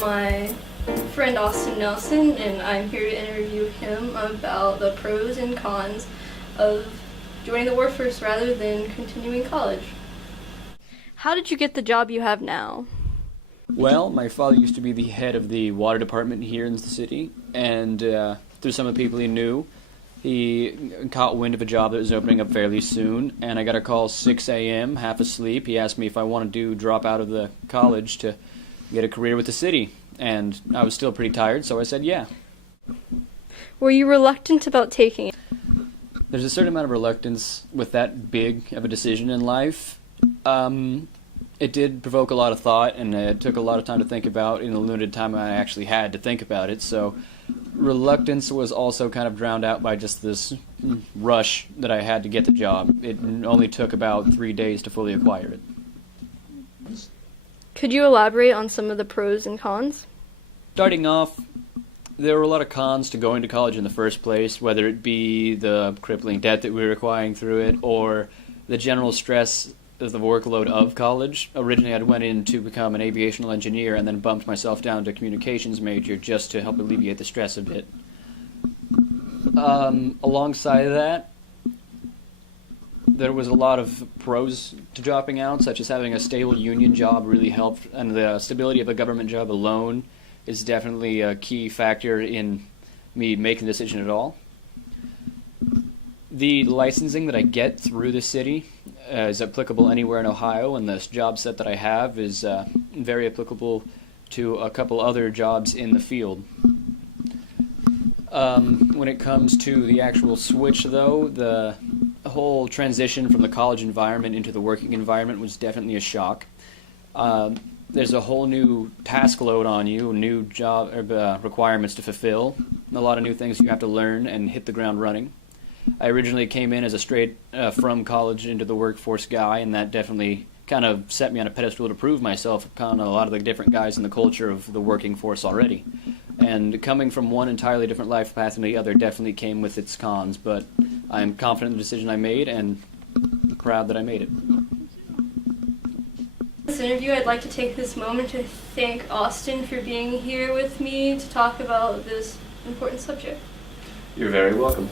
my friend Austin Nelson, and I'm here to interview him about the pros and cons of joining the workforce rather than continuing college. How did you get the job you have now? Well, my father used to be the head of the water department here in the city, and through some of the people he knew, he caught wind of a job that was opening up fairly soon, and I got a call 6 a.m., half asleep. He asked me if I wanted to drop out of the college to get a career with the city, and I was still pretty tired, so I said yeah. Were you reluctant about taking it? There's a certain amount of reluctance with that big of a decision in life. It did provoke a lot of thought, and it took a lot of time to think about in the limited time I actually had to think about it, so reluctance was also kind of drowned out by just this rush that I had to get the job. It only took about 3 days to fully acquire it. Could you elaborate on some of the pros and cons? Starting off, there were a lot of cons to going to college in the first place, whether it be the crippling debt that we were acquiring through it, or the general stress of the workload of college. Originally, I went in to become an aviational engineer and then bumped myself down to communications major just to help alleviate the stress a bit. Alongside of that, there was a lot of pros to dropping out, such as having a stable union job really helped, and the stability of a government job alone is definitely a key factor in me making the decision at all. The licensing that I get through the city is applicable anywhere in Ohio, and this job set that I have is very applicable to a couple other jobs in the field. When it comes to the actual switch, though, the whole transition from the college environment into the working environment was definitely a shock. There's a whole new task load on you, new job requirements to fulfill, a lot of new things you have to learn and hit the ground running. I originally came in as a straight from college into the workforce guy, and that definitely kind of set me on a pedestal to prove myself upon a lot of the different guys in the culture of the working force already. And coming from one entirely different life path and the other definitely came with its cons, but I'm confident in the decision I made and proud that I made it. In this interview, I'd like to take this moment to thank Austin for being here with me to talk about this important subject. You're very welcome.